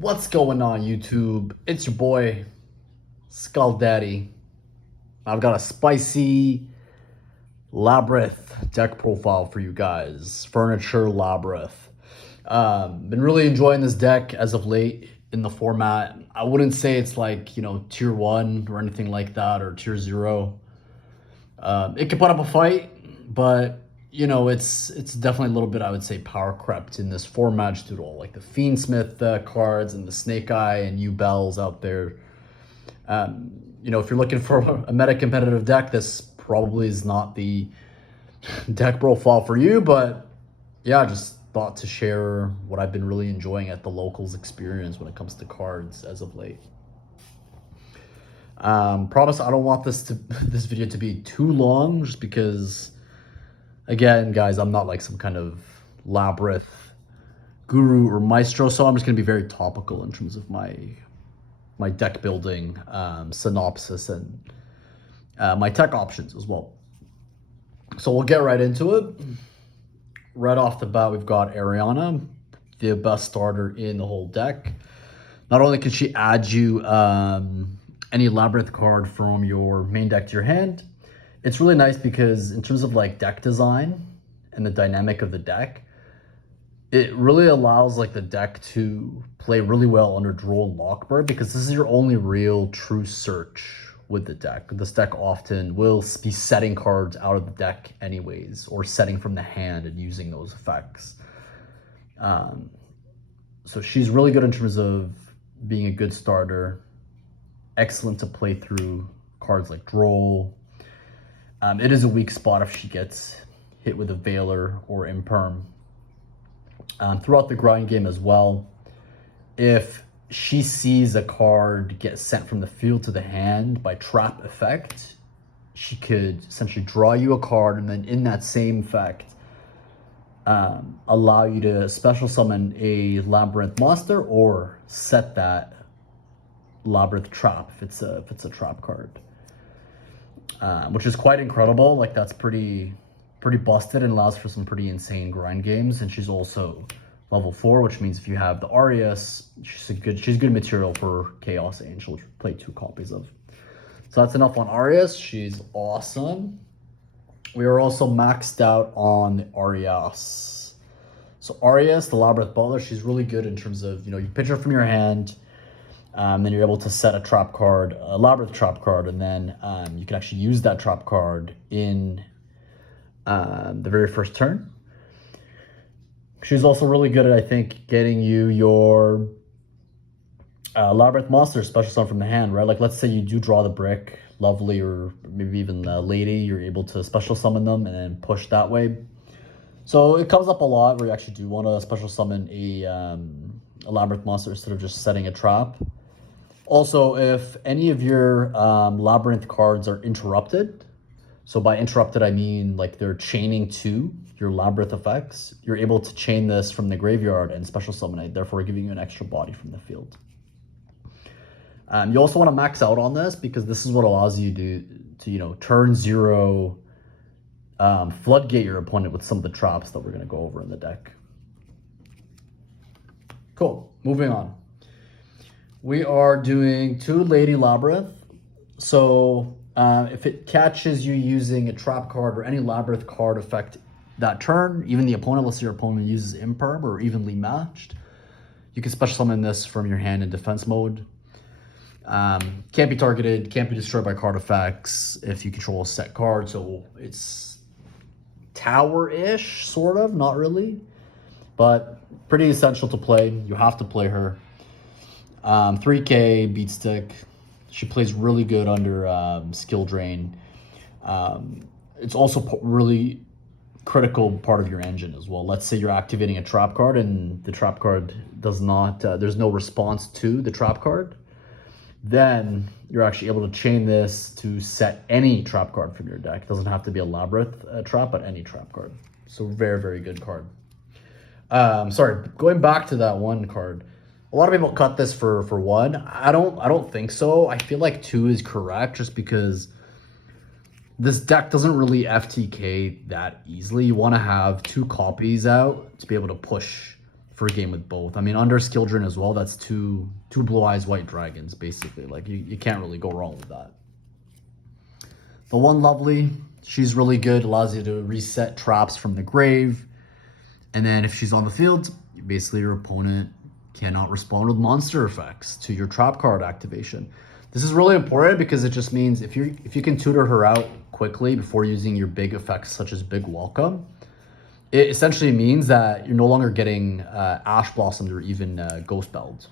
What's going on, YouTube? It's your boy, Skull Daddy. I've got a spicy Labrynth deck profile for you guys. Furniture Labrynth. Been really enjoying this deck as of late in the format. I wouldn't say it's like, tier 1 or anything like that, or tier 0. It can put up a fight, but it's definitely a little bit, I would say, power crept in this format due to all like the fiendsmith cards and the snake eye and Yugiohs out there. If you're looking for a meta competitive deck, this probably is not the deck profile for you, but yeah, just thought to share what I've been really enjoying at the locals experience when it comes to cards as of late. Promise I don't want this video to be too long, just because, again, guys, I'm not like some kind of Labrynth guru or maestro, so I'm just going to be very topical in terms of my deck building synopsis and my tech options as well. So we'll get right into it. Right off the bat, we've got Ariana, the best starter in the whole deck. Not only can she add you any Labrynth card from your main deck to your hand, it's really nice because in terms of like deck design and the dynamic of the deck, it really allows like the deck to play really well under Droll and Lockbird, because this is your only real true search with the deck. This deck often will be setting cards out of the deck anyways, or setting from the hand and using those effects. So she's really good in terms of being a good starter. Excellent to play through cards like Droll. It is a weak spot if she gets hit with a Veiler or Imperm. Throughout the grind game as well, if she sees a card get sent from the field to the hand by trap effect, she could essentially draw you a card, and then in that same effect, allow you to special summon a Labrynth monster or set that Labrynth trap if it's a trap card, which is quite incredible. Like, that's pretty busted and allows for some pretty insane grind games. And she's also level 4, which means if you have the Arias, she's good material for Chaos Angel, which play 2 copies of. So that's enough on Arias. She's awesome. We are also maxed out on the Arias. So Arias, the Labrynth Butler, she's really good in terms of, you pitch her from your hand, then you're able to set a trap card, a Labrynth trap card, and then you can actually use that trap card in the very first turn. She's also really good at, I think, getting you your Labrynth monster special summon from the hand, right? Like, let's say you do draw the brick, Lovely, or maybe even Lady, you're able to special summon them and then push that way. So it comes up a lot where you actually do want to special summon a Labrynth monster instead of just setting a trap. Also, if any of your Labrynth cards are interrupted, so by interrupted, I mean like they're chaining to your Labrynth effects, you're able to chain this from the graveyard and special summon it, therefore giving you an extra body from the field. You also want to max out on this, because this is what allows you to turn 0 floodgate your opponent with some of the traps that we're going to go over in the deck. Cool. Moving on. We are doing 2 Lady Labrynth. So if it catches you using a trap card or any Labrynth card effect that turn, even the opponent, let's say your opponent uses Imperm or evenly matched, you can special summon this from your hand in defense mode. Can't be targeted, can't be destroyed by card effects if you control a set card, so it's tower-ish, sort of, not really, but pretty essential to play. You have to play her. 3K beat stick. She plays really good under skill drain. It's also really critical part of your engine as well. Let's say you're activating a trap card and the trap card does not, there's no response to the trap card, then you're actually able to chain this to set any trap card from your deck. It doesn't have to be a Labrynth trap, but any trap card. So very, very good card. Sorry, going back to that 1 card. A lot of people cut this for 1. I don't think so. I feel like 2 is correct, just because this deck doesn't really FTK that easily. You want to have 2 copies out to be able to push for a game with both. I mean, under Skildren as well, that's two Blue Eyes White Dragons, basically. Like, you can't really go wrong with that. The one Lovely, she's really good, allows you to reset traps from the grave. And then if she's on the field, basically your opponent cannot respond with monster effects to your trap card activation. This is really important because it just means if you can tutor her out quickly before using your big effects such as Big Welcome, it essentially means that you're no longer getting Ash Blossomed or even Ghost Belled.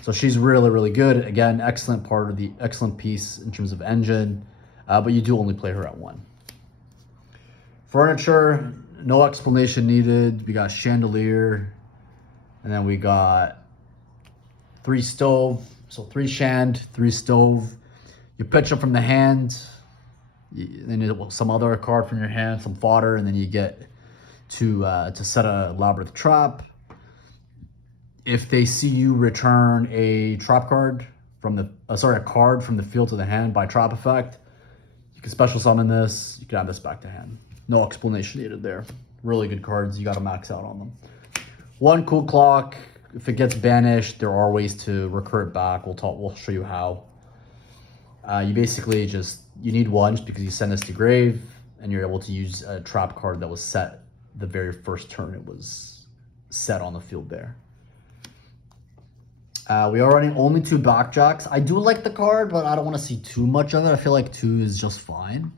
So she's really, really good. Again, excellent piece in terms of engine, but you do only play her at 1. Furniture, no explanation needed. We got Chandelier, and then we got 3 Stove. So 3 Shand, 3 Stove. You pitch them from the hand, then you some other card from your hand, some fodder, and then you get to set a Labrynth trap. If they see you return a trap card from the a card from the field to the hand by trap effect, you can special summon this. You can add this back to hand. No explanation needed there. Really good cards. You got to max out on them. 1 Cool Clock. If it gets banished, there are ways to recur it back. We'll show you how. You basically you need 1 just because you send this to grave, and you're able to use a trap card that was set the very first turn it was set on the field there. We are running only 2 Backjacks. I do like the card, but I don't want to see too much of it. I feel like 2 is just fine.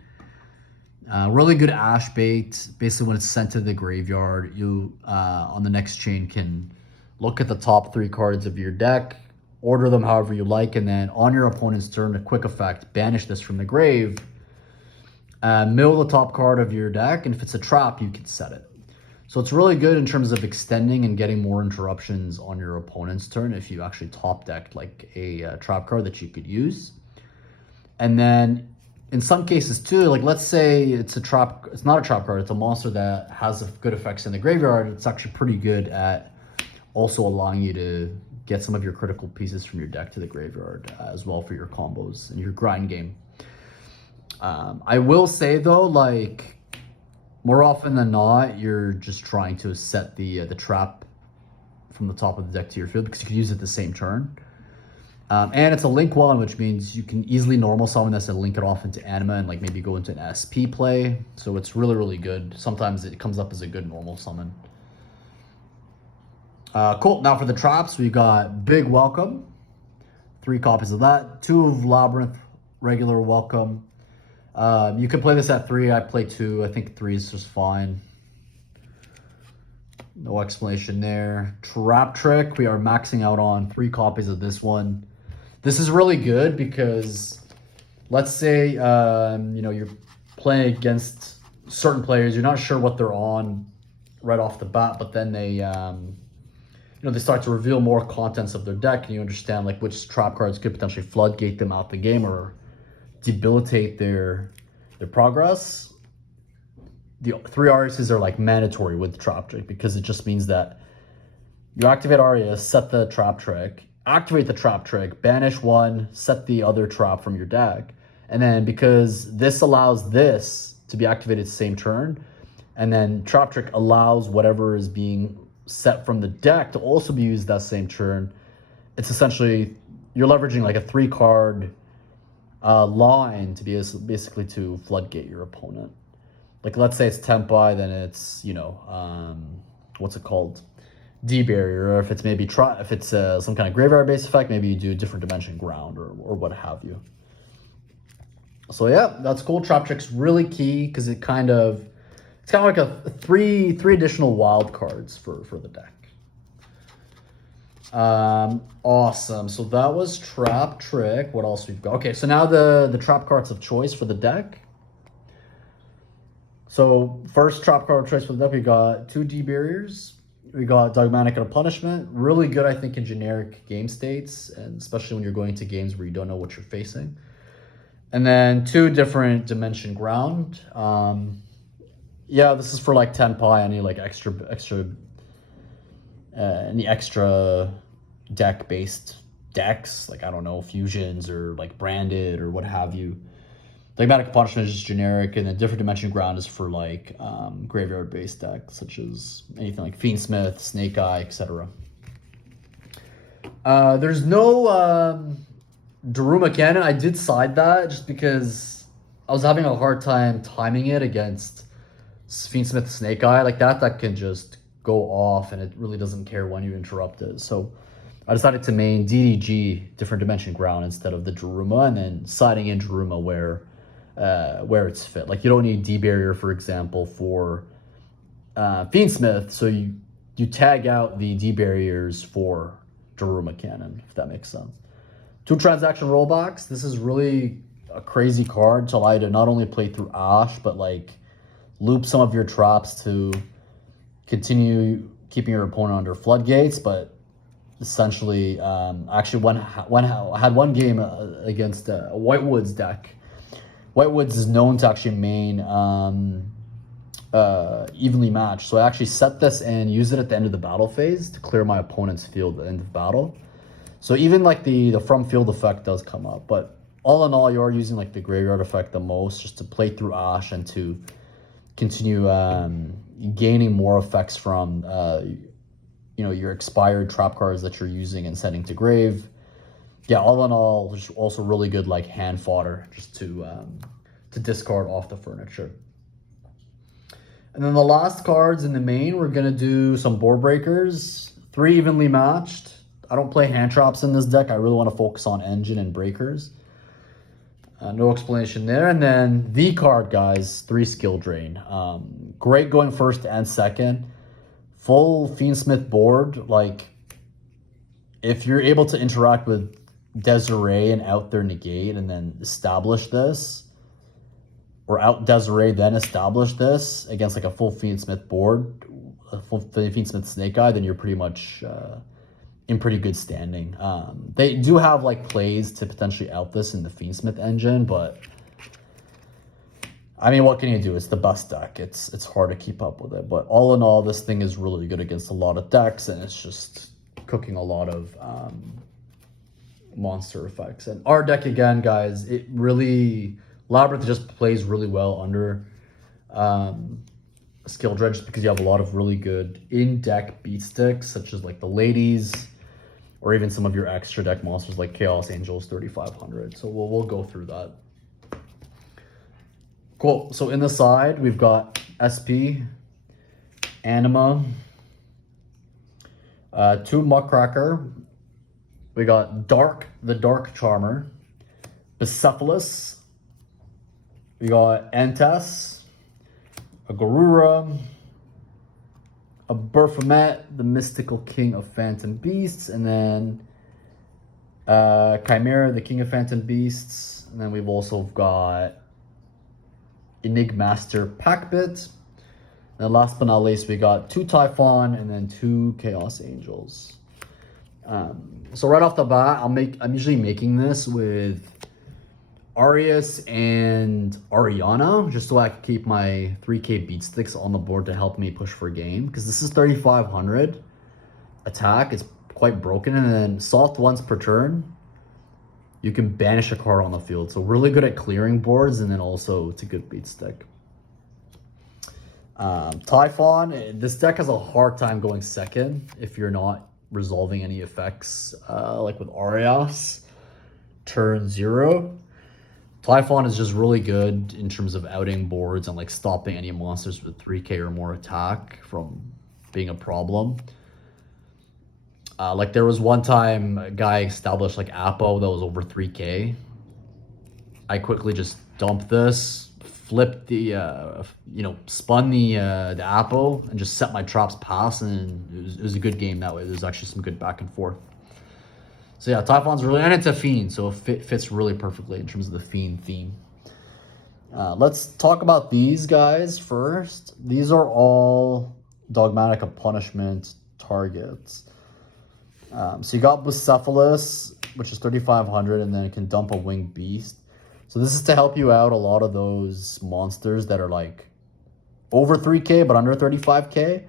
Really good Ash bait. Basically, when it's sent to the graveyard, you on the next chain can look at the top 3 cards of your deck, order them however you like, and then on your opponent's turn, a quick effect, banish this from the grave, mill the top card of your deck, and if it's a trap, you can set it. So it's really good in terms of extending and getting more interruptions on your opponent's turn if you actually top decked like a trap card that you could use. And then in some cases too, like let's say it's not a trap card, it's a monster that has good effects in the graveyard. It's actually pretty good at also allowing you to get some of your critical pieces from your deck to the graveyard as well for your combos and your grind game. I will say though, like more often than not, you're just trying to set the trap from the top of the deck to your field because you can use it the same turn. And it's a link 1, which means you can easily normal summon this and link it off into anima and like maybe go into an SP play. So it's really, really good. Sometimes it comes up as a good normal summon. Cool. Now for the traps, we got Big Welcome. 3 copies of that. 2 of Labrynth, regular Welcome. You can play this at 3. I play 2. I think 3 is just fine. No explanation there. Trap Trick. We are maxing out on 3 copies of this one. This is really good because let's say you're playing against certain players. You're not sure what they're on right off the bat, but then they they start to reveal more contents of their deck, and you understand like which trap cards could potentially floodgate them out the game or debilitate their progress. The 3 Arias are like mandatory with Trap Trick because it just means that you activate Arias, set the Trap Trick, activate the Trap Trick, banish 1, set the other trap from your deck, and then because this allows this to be activated same turn, and then Trap Trick allows whatever is being set from the deck to also be used that same turn. It's essentially you're leveraging like a 3-card line to be basically to floodgate your opponent. Like let's say it's Tempai, then it's what's it called, D barrier, or if it's maybe if it's some kind of graveyard based effect, maybe you do different dimension ground or what have you. So yeah, that's cool. Trap Trick's really key because it's kind of like a three additional wild cards for the deck. Awesome. So that was Trap Trick. What else we've got? Okay, so now the trap cards of choice for the deck. So first trap card of choice for the deck, we got 2 D barriers. We got Dogmatic and a Punishment. Really good, I think, in generic game states, and especially when you're going to games where you don't know what you're facing. And then 2 different dimension ground. Yeah, this is for like Tenpai, any like any extra deck-based decks, like I don't know, fusions or like branded or what have you. Dogmatic Punishment is just generic, and then Different Dimension Ground is for like graveyard-based decks, such as anything like Fiendsmith, Snake Eye, etc. There's no Daruma Cannon. I did side that just because I was having a hard time timing it against Fiendsmith, Snake Eye. Like that can just go off, and it really doesn't care when you interrupt it. So I decided to main DDG, Different Dimension Ground, instead of the Daruma, and then siding in Daruma where it's fit. Like you don't need D-Barrier, for example, for Fiendsmith, so you tag out the D-Barriers for Daruma Cannon, if that makes sense. 2 transaction rollbacks. This is really a crazy card to allow you to not only play through Ash, but like loop some of your traps to continue keeping your opponent under floodgates, but essentially actually I had one game against a Whitewoods deck. Whitewoods is known to actually main evenly matched, so I actually set this and used it at the end of the battle phase to clear my opponent's field at the end of battle. So even like the from field effect does come up, but all in all, you are using like the graveyard effect the most, just to play through Ash and to continue gaining more effects from your expired trap cards that you're using and sending to grave. Yeah, all in all, just also really good like hand fodder just to discard off the furniture. And then the last cards in the main, we're gonna do some board breakers. 3 evenly matched. I don't play hand traps in this deck. I really want to focus on engine and breakers. No explanation there. And then the card, guys, 3 skill drain. Great going first and second. Full Fiendsmith board. Like, if you're able to interact with Desiree and out their negate and then establish this, or out Desiree then establish this against like a full Fiendsmith board, a full Fiendsmith Snake Eye, then you're pretty much in pretty good standing. They do have like plays to potentially out this in the Fiendsmith engine, but I mean, what can you do? It's the best deck. It's hard to keep up with it. But all in all, this thing is really good against a lot of decks, and it's just cooking a lot of monster effects. And our deck, again, guys, it really... Labrynth just plays really well under Skill Dredge, just because you have a lot of really good in-deck beat sticks, such as like the Ladies, or even some of your extra deck monsters like Chaos Angels 3500. So we'll go through that. Cool. So in the side, we've got SP, Anima, 2 Muckracker. We got the Dark Charmer, Bicephalus. We got Entes, a Garura, a Baphomet, the Mystical King of Phantom Beasts, and then Chimera, the King of Phantom Beasts. And then we've also got Enigmaster Packbit. And last but not least, we got 2 Typhon and then 2 Chaos Angels. So right off the bat, I'm usually making this with Arius and Ariana, just so I can keep my 3k beat sticks on the board to help me push for game, because this is 3500 attack. It's quite broken, and then soft once per turn, you can banish a card on the field. So really good at clearing boards, and then also it's a good beat stick. Typhon, this deck has a hard time going second if you're not resolving any effects, like with Arias, turn 0. Typhon is just really good in terms of outing boards and like stopping any monsters with 3k or more attack from being a problem. Like there was one time a guy established like Apo that was over 3k. I quickly just dumped this, flipped the, spun the Apo and just set my traps past, and it was a good game that way. There's actually some good back and forth. So yeah, Typhon's really, and it's a Fiend, so it fits really perfectly in terms of the Fiend theme. Let's talk about these guys first. These are all Dogmatic of Punishment targets. So you got Bucephalus, which is 3500, and then it can dump a Winged Beast. So this is to help you out a lot of those monsters that are like over 3k but under 35k. And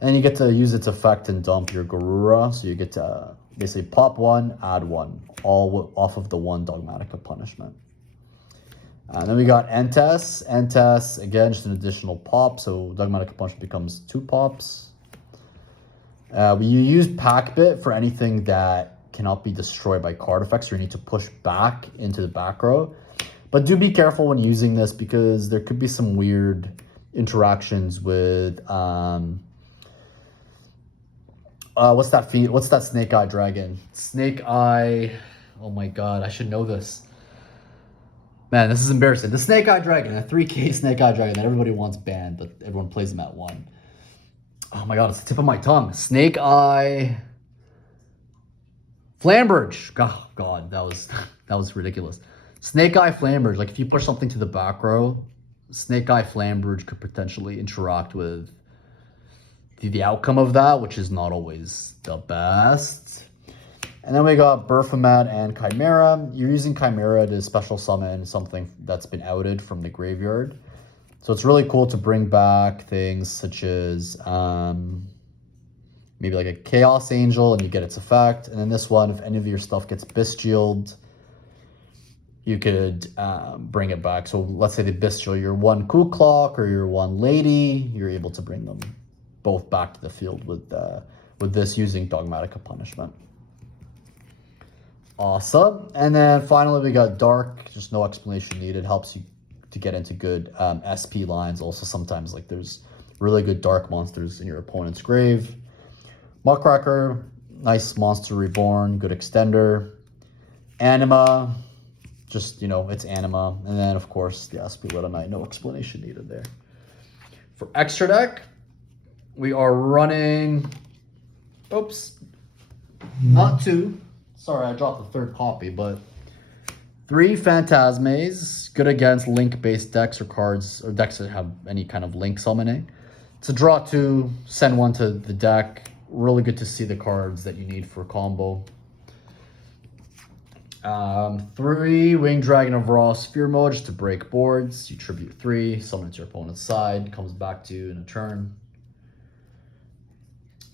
then you get to use its effect and dump your Garura, so you get to basically pop 1, add 1, all off of the 1 Dogmatic of Punishment. Then we got Entes. Entes, again, just an additional pop. So Dogmatic Punch becomes 2 pops. We use Packbit for anything that cannot be destroyed by card effects, or you need to push back into the back row. But do be careful when using this, because there could be some weird interactions with what's that Snake Eye Dragon? Snake Eye. Oh my god, I should know this. Man, this is embarrassing. The Snake Eye Dragon, a 3K Snake Eye Dragon that everybody wants banned, but everyone plays them at 1. Oh my god, it's the tip of my tongue. Snake Eye Flamberge. Oh god, that was ridiculous. Snake Eye Flamberge. Like, if you push something to the back row, Snake Eye Flamberge could potentially interact with the outcome of that, which is not always the best. And then we got Berfomat and Chimera. You're using Chimera to special summon something that's been outed from the graveyard. So it's really cool to bring back things such as maybe like a Chaos Angel, and you get its effect. And then this one, if any of your stuff gets Bestialed, you could bring it back. So let's say the Bestial, your 1 Ku Clock or your 1 Lady, you're able to bring them both back to the field with this using Dogmatic Punishment. Awesome. And then finally we got Dark, just no explanation needed. Helps you to get into good SP lines. Also sometimes like there's really good dark monsters in your opponent's grave. Muckracker, nice monster reborn, good extender. Anima, just, you know, it's Anima. And then of course the SP Little Knight, no explanation needed there. For extra deck, we are running, oops, not 2. Sorry, I dropped the 3rd copy, but 3 Phantasmes, good against link-based decks or cards, or decks that have any kind of link summoning. It's a draw 2, send 1 to the deck. Really good to see the cards that you need for combo. 3 Winged Dragon of Raw Sphere Mode, just to break boards. You tribute 3, summon it to your opponent's side, comes back to you in a turn.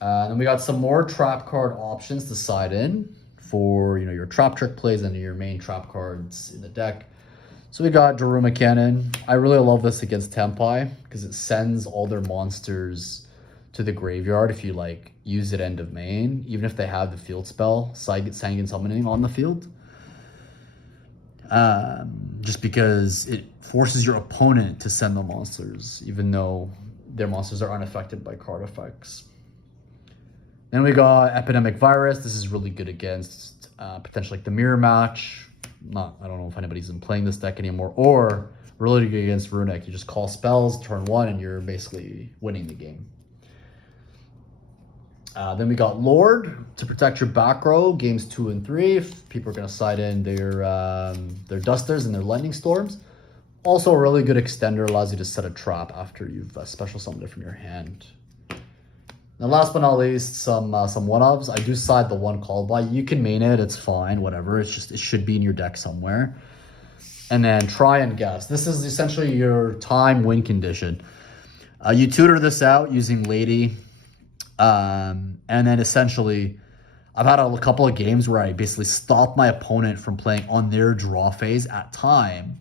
Then we got some more trap card options to side in for, you know, your trap trick plays and your main trap cards in the deck. So we got Daruma Cannon. I really love this against Tempai because it sends all their monsters to the graveyard if you like use it end of main, even if they have the field spell Sanguine Summoning on the field. Just because it forces your opponent to send the monsters, even though their monsters are unaffected by card effects. Then we got Epidemic Virus. This is really good against potentially like the Mirror Match. I don't know if anybody's been playing this deck anymore, or really good against Runic. You just call spells turn 1 and you're basically winning the game. Then we got Lord to protect your back row, games 2 and 3. If people are going to side in their Dusters and their Lightning Storms. Also a really good extender, allows you to set a trap after you've special summoned it from your hand. And last but not least, some one-ofs. I do side the 1 called by. You can main it, it's fine, whatever. It's just, it should be in your deck somewhere. And then Try and Guess. This is essentially your time win condition. You tutor this out using Lady. And then essentially, I've had a couple of games where I basically stop my opponent from playing on their draw phase at time.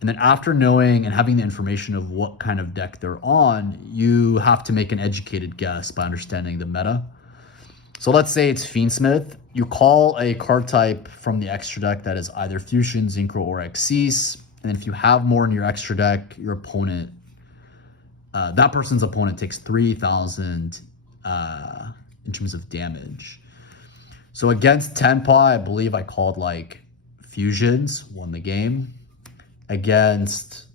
And then after knowing and having the information of what kind of deck they're on, you have to make an educated guess by understanding the meta. So let's say it's Fiendsmith. You call a card type from the extra deck that is either Fusion, Synchro, or Xyz. And then if you have more in your extra deck, your opponent, that person's opponent takes 3,000 in terms of damage. So against Tenpai, I believe I called like Fusions, won the game. Against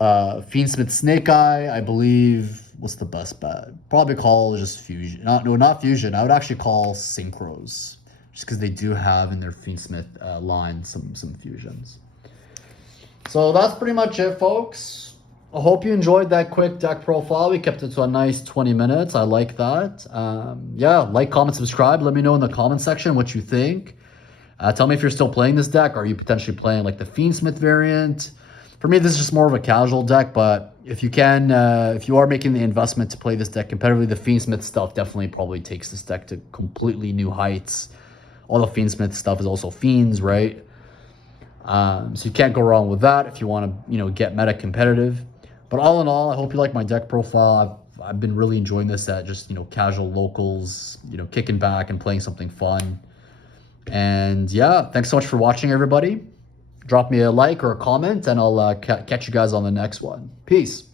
Fiendsmith Snake Eye, I believe, what's the best bet? Probably call just Fusion. Not Fusion. I would actually call Synchros, just because they do have in their Fiendsmith line some Fusions. So that's pretty much it, folks. I hope you enjoyed that quick deck profile. We kept it to a nice 20 minutes. I like that. Yeah, like, comment, subscribe. Let me know in the comment section what you think. Tell me if you're still playing this deck. Are you potentially playing like the Fiendsmith variant? For me, this is just more of a casual deck, but if you can, if you are making the investment to play this deck competitively, the Fiendsmith stuff definitely probably takes this deck to completely new heights. All the Fiendsmith stuff is also Fiends, right? So you can't go wrong with that if you want to, get meta competitive. But all in all, I hope you like my deck profile. I've been really enjoying this at just, casual locals, kicking back and playing something fun. And yeah, thanks so much for watching, everybody. Drop me a like or a comment, and I'll catch you guys on the next one. Peace.